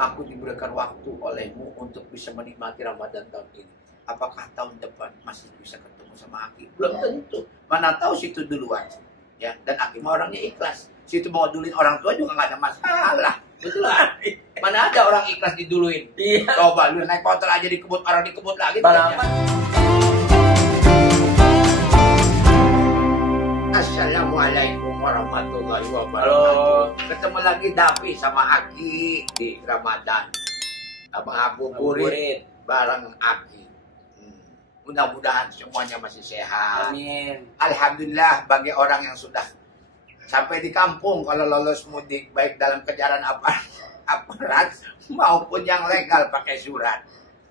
Aku diberikan waktu olehmu untuk bisa menikmati Ramadan tahun ini. Apakah tahun depan masih bisa ketemu sama Aki? Belum tentu. Mana tahu situ duluan. Ya, dan Aki mah orangnya ikhlas. Situ mau duluin orang tua juga nggak ada masalah. Betul lah. Mana ada orang ikhlas diduluin? Iya. Coba lu naik motor aja dikebut, orang dikebut lagi. Balapan. Assalamualaikum warahmatullahi wabarakatuh. Halo. Ketemu lagi Davi sama Aki di Ramadan. Abang Ngabuburit bareng Aki. Mudah-mudahan semuanya masih sehat. Amin. Alhamdulillah bagi orang yang sudah sampai di kampung kalau lolos mudik baik dalam kejaran aparat maupun yang legal pakai surat.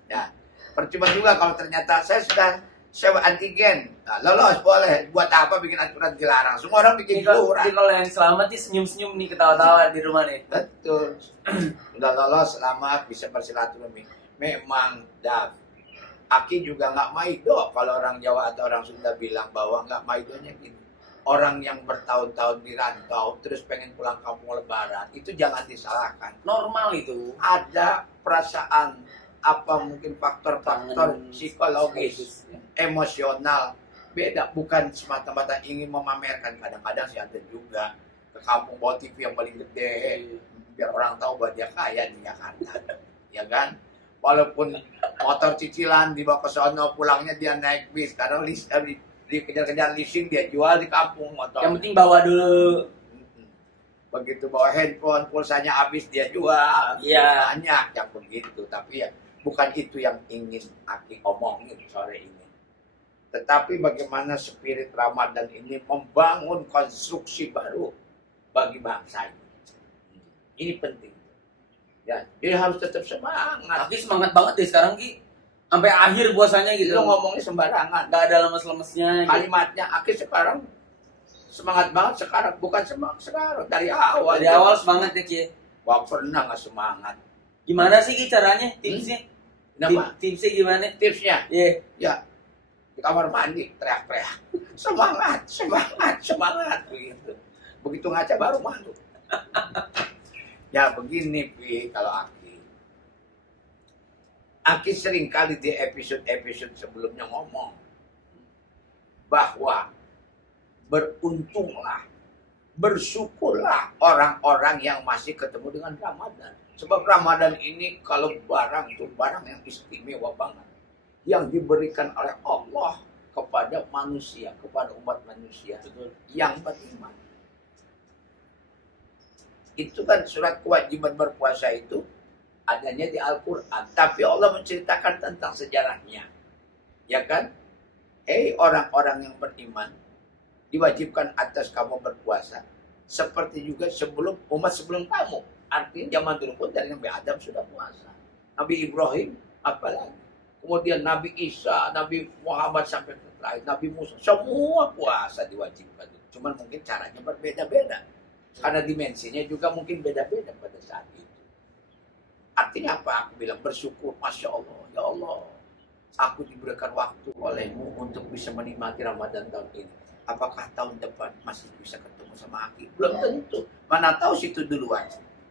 Ya, percuma juga kalau ternyata saya sudah sewa antigen. Nah, lolos boleh. Buat apa bikin aturan dilarang? Semua orang bikin surat. Jadi kalau yang selamat nih senyum-senyum nih ketawa-tawa di rumah nih. Betul. Udah lolos selamat bisa bersilaturahmi. Memang Dav, Aki juga nggak maido kalau orang Jawa atau orang Sunda bilang bahwa nggak maidonya gini. Orang yang bertahun-tahun di rantau terus pengen pulang kampung lebaran itu jangan disalahkan. Normal itu. Ada perasaan apa mungkin faktor-faktor psikologis, emosional beda, bukan semata-mata ingin memamerkan. Kadang-kadang sih ada juga ke kampung bawa TV yang paling gede biar orang tahu bahwa dia kaya di Jakarta, ya kan? Walaupun motor cicilan dibawa ke sono, pulangnya dia naik bis karena dikejar-kejar leasing, dia jual di kampung motor. Yang penting bawa dulu. Begitu bawa handphone, pulsanya habis dia jual. Iya. Banyak yang begitu, tapi ya bukan itu yang ingin Aki omongin sore ini. Tetapi bagaimana spirit Ramadan ini membangun konstruksi baru bagi bangsa ini. Ini penting. Ya, jadi harus tetap semangat. Aki semangat banget deh sekarang Ki. Sampai akhir puasanya gitu. Lo ngomongnya sembarangan. Gak ada lemes-lemesnya. Gitu. Kalimatnya Aki sekarang semangat banget sekarang, bukan semangat sekarang dari awal. Dari awal semangat ya Ki. Wah, pernah nggak semangat. Gimana sih Ki caranya? Tipsnya? Kenapa? Tipsnya gimana? Tipsnya? Iya. Ya, di kamar mandi teriak-teriak. Semangat, semangat, semangat begitu. Begitu ngaca baru malu. Ya begini Pi, kalau Aki sering kali di episode-episode sebelumnya ngomong bahwa beruntunglah, bersyukurlah orang-orang yang masih ketemu dengan Ramadan. Sebab Ramadan ini kalau barang itu barang yang istimewa banget. Yang diberikan oleh Allah kepada manusia, kepada umat manusia. Betul. Yang beriman. Itu kan surat kewajiban berpuasa itu adanya di Al-Quran. Tapi Allah menceritakan tentang sejarahnya. Ya kan? Hei orang-orang yang beriman, diwajibkan atas kamu berpuasa. Seperti juga umat sebelum kamu. Artinya zaman dulu pun dari Nabi Adam sudah puasa. Nabi Ibrahim apalagi. Kemudian Nabi Isa, Nabi Muhammad sampai ke terakhir, Nabi Musa. Semua puasa diwajibkan. Cuman mungkin caranya berbeda-beda. Karena dimensinya juga mungkin beda-beda pada saat itu. Artinya apa? Aku bilang bersyukur. Masya Allah. Ya Allah. Aku diberikan waktu olehmu untuk bisa menikmati Ramadan tahun ini. Apakah tahun depan masih bisa ketemu sama Aki? Belum tentu. Mana tahu situ duluan.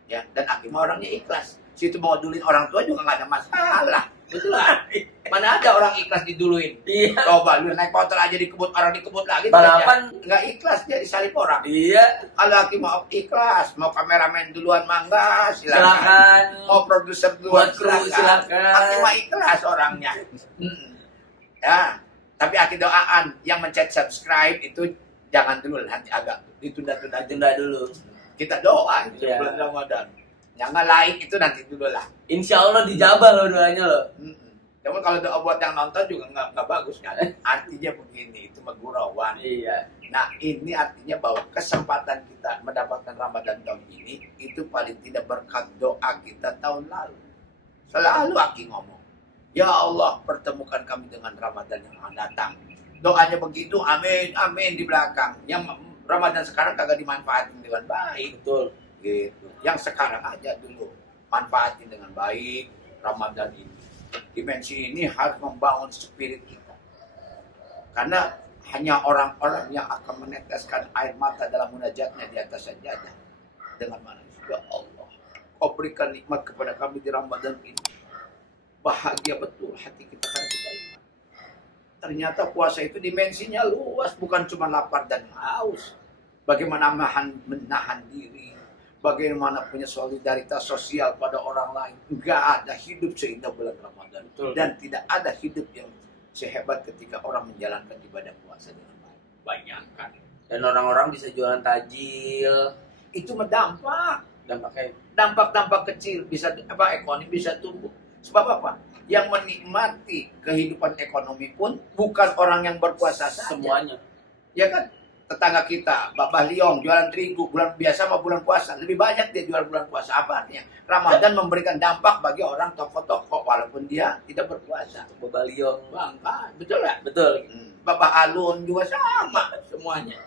Ya, dan Aki mah orangnya ikhlas. Situ mau duluin orang tua juga nggak ada masalah. Betul lah. Mana ada orang ikhlas diduluin? Iya. Coba lu naik motor aja dikebut, orang dikebut lagi. Balapan. Nggak ikhlas dia disalip orang. Iya. Kalau Aki mau ikhlas, mau kameramen duluan mangga, Silakan. Mau produser duluan, buat kru silakan. Aki mah ikhlas orangnya. Ya, tapi Aki doaan yang mencet subscribe itu jangan dulu, nanti agak ditunda-tunda dulu. Kita doa Iya. bulan Ramadan. Yang like itu nanti dulu lah. Insya Allah dijabah loh doanya loh. Namun kalau doa buat yang nonton juga nggak bagus kan. Artinya begini, itu megurawan. Iya. Nah ini artinya bahwa kesempatan kita mendapatkan Ramadan tahun ini itu paling tidak berkat doa kita tahun lalu. Selalu Aki ngomong, ya Allah pertemukan kami dengan Ramadan yang akan datang. Doanya begitu, amin, amin di belakang. Yang Ramadan sekarang kagak dimanfaatin dengan baik. Betul. Gitu. Yang sekarang aja dulu manfaatin dengan baik Ramadan ini. Dimensi ini harus membangun spirit kita. Karena hanya orang-orang yang akan meneteskan air mata dalam munajatnya di atas sajadah dengan manusia. Ya Allah, Kau berikan nikmat kepada kami di Ramadan ini. Bahagia betul hati kita karena kita iman. Ternyata puasa itu dimensinya luas, bukan cuma lapar dan haus. Bagaimana menahan diri, bagaimana punya solidaritas sosial pada orang lain. Enggak ada hidup seindah bulan Ramadan. Betul. Dan tidak ada hidup yang sehebat ketika orang menjalankan ibadah puasa dengan baik. Bayangkan. Dan orang-orang bisa jualan tajil. Itu berdampak. Dampaknya Dampak-dampak kecil bisa ekonomi bisa tumbuh. Sebab apa? Yang menikmati kehidupan ekonomi pun bukan orang yang berpuasa saja. semuanya. Ya kan? Tetangga kita, Babah Liong jualan terigu bulan biasa sama bulan puasa. Lebih banyak dia jual bulan puasa. Apa artinya? Ramadan memberikan dampak bagi orang toko-toko walaupun dia tidak berpuasa. Bebaliong. Bangga, betul nggak? Betul. Babah Alun juga sama semuanya.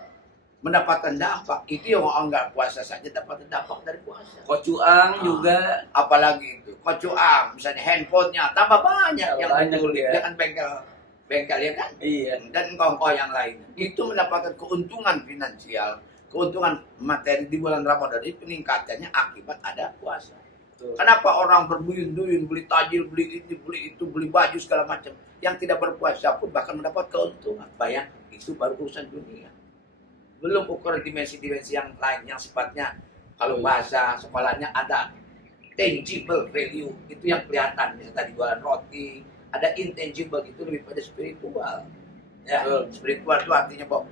Mendapatkan dampak. Itu yang orang nggak puasa saja dapat dampak dari puasa. Kocuang juga. Apalagi itu, kocuang, misalnya handphonenya tambah banyak yang Banyak, betul, ya. kan bengkel ya kan? Iya. Dan kongko yang lain. Itu mendapatkan keuntungan finansial, keuntungan materi di bulan Ramadan itu peningkatannya akibat ada puasa. Betul. Kenapa orang berduyun-duyun beli tajil, beli ini, beli itu, beli baju segala macam. Yang tidak berpuasa pun bahkan mendapat keuntungan. Bayangkan, itu baru urusan dunia. Belum ukuran dimensi-dimensi yang lain yang sifatnya kalau bahasa sekolahnya ada tangible value, itu yang kelihatan. Misalnya tadi jualan roti, ada intangible, itu lebih pada spiritual. Ya, spiritual itu artinya bahwa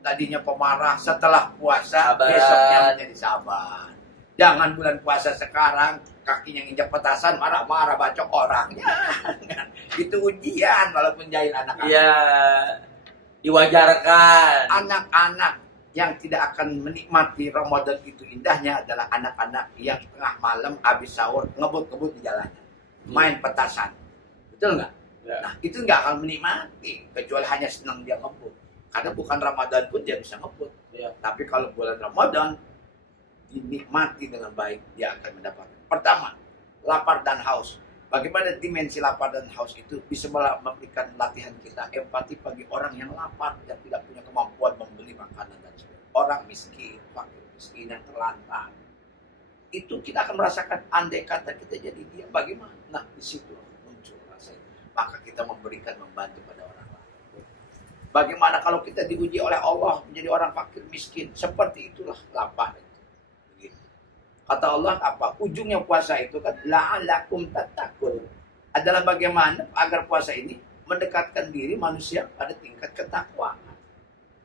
tadinya pemarah, setelah puasa Sabaran. besoknya menjadi sabar. Jangan bulan puasa sekarang kakinya nginjak petasan marah-marah bacok orang. Ya, itu ujian walaupun jahil anak-anak. Iya. Diwajarkan. Anak-anak yang tidak akan menikmati Ramadan itu indahnya adalah anak-anak yang tengah malam habis sahur ngebut-ngebut di jalannya, main petasan. Betul nggak? Ya. Nah, itu nggak akan menikmati kecuali hanya senang dia ngebut. Karena bukan Ramadan pun dia bisa ngebut. Ya. Tapi kalau bulan Ramadan dinikmati dengan baik, dia akan mendapatkan. Pertama, lapar dan haus. Bagaimana dimensi lapar dan haus itu bisa memberikan latihan kita empati bagi orang yang lapar, yang tidak punya kemampuan membeli makanan dan sebagainya. Orang miskin, fakir miskin yang terlantar. Itu kita akan merasakan andai kata kita jadi dia bagaimana. Nah, di situ muncul rasa itu. Maka kita memberikan, membantu pada orang lain. Bagaimana kalau kita diuji oleh Allah menjadi orang fakir miskin? Seperti itulah lapar. Kata Allah apa? Ujungnya puasa itu kan la'alakum tattaqun. Adalah bagaimana agar puasa ini mendekatkan diri manusia pada tingkat ketakwaan.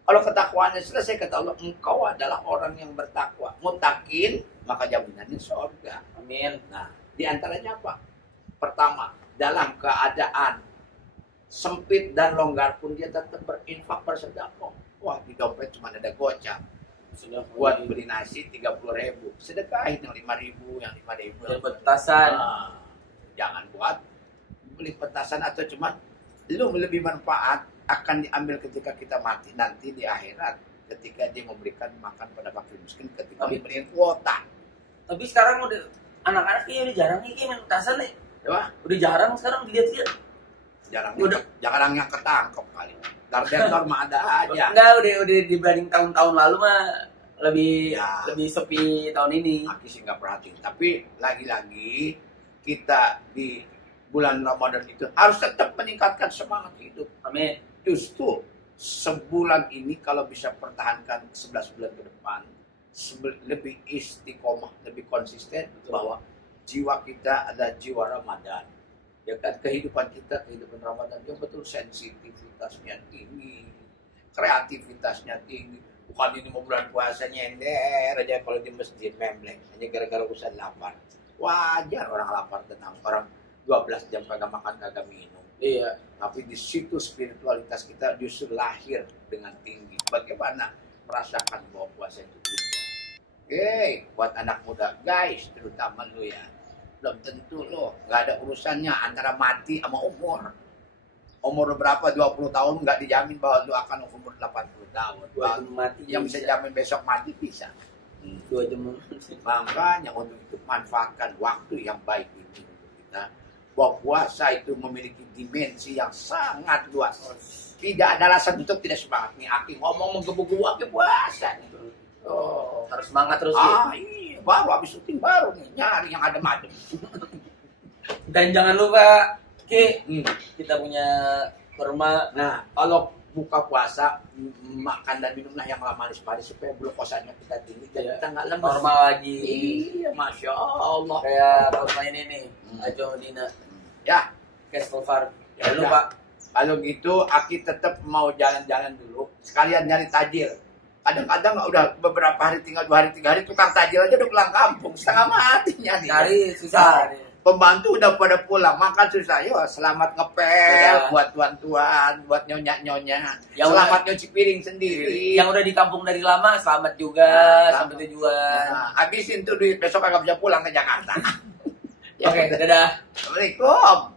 Kalau ketakwaannya selesai, kata Allah, engkau adalah orang yang bertakwa. Mutakin, maka jaminannya surga. Amin. Nah, di antaranya apa? Pertama, dalam keadaan sempit dan longgar pun dia tetap berinfak bersedekah. Wah, di dompet cuma ada gocap. Sudah Buat beli nasi 30.000, sedekahin yang 5.000, yang 5.000. yang petasan. Jangan buat beli petasan atau cuma lu lebih manfaat akan diambil ketika kita mati nanti di akhirat ketika dia memberikan makan pada fakir miskin ketika diberikan kuota. Tapi sekarang udah anak-anak kayaknya udah jarang nih kayak main petasan nih. Ya, Udah jarang sekarang dilihat-lihat. jarang yang ketangkep kali. Dardentor mah ada aja. Enggak, udah dibanding tahun-tahun lalu mah lebih Ya. lebih sepi tahun ini. Aki sih nggak perhatiin. Tapi lagi-lagi kita di bulan Ramadan itu harus tetap meningkatkan semangat hidup. Amin. Justru sebulan ini kalau bisa pertahankan 11 bulan ke depan, lebih istiqomah, lebih konsisten. Betul. Bahwa jiwa kita ada jiwa Ramadan. Ya kan, kehidupan kita, kehidupan Ramadan yang betul sensitivitasnya tinggi, kreativitasnya tinggi. Bukan ini mau bulan puasa nyender aja kalau di masjid membleng hanya gara-gara urusan lapar. Wajar orang lapar, tenang, orang 12 jam kagak makan kagak minum. Iya. Tapi di situ spiritualitas kita justru lahir dengan tinggi. Bagaimana merasakan bahwa puasa itu indah. Buat anak muda, guys, terutama lu ya, belum tentu lo nggak ada urusannya antara mati sama umur. Umur berapa, 20 tahun nggak dijamin bahwa lu akan umur 80 tahun. Mati Yang bisa jamin besok mati bisa. 2 jam. Makanya untuk itu manfaatkan waktu yang baik ini untuk kita. Bahwa puasa itu memiliki dimensi yang sangat luas. Tidak ada alasan untuk tidak semangat. Nih Aki ngomong menggebu-gebu Aki puasa nih. Harus semangat terus ya. Iya. baru habis syuting baru nih nyari yang adem-adem. Dan jangan lupa Ki, kita punya kurma. Nah, kalau buka puasa makan dan minumlah yang manis-manis supaya glukosanya kita tinggi dan kita nggak lemes. Normal lagi. Iya, masya Allah. Kayak kurma ini nih, Ajo Dina. Ya, Kestelfar. Ya Jangan udah. lupa. kalau gitu Aki tetap mau jalan-jalan dulu. Sekalian nyari tajil. Kadang-kadang udah beberapa hari, tinggal 2 hari, 3 hari tukang tajil aja udah pulang kampung. Setengah mati nyari. Cari susah. Pembantu udah pada pulang, makan susah. Yo, selamat ngepel Ya. buat tuan-tuan, buat nyonya-nyonya. Yang Selamat nyuci piring sendiri. Yang udah di kampung dari lama, selamat juga Nah, sampai tujuan. Nah, habisin tuh duit, besok agak bisa pulang ke Jakarta. Oke, dadah. Assalamualaikum.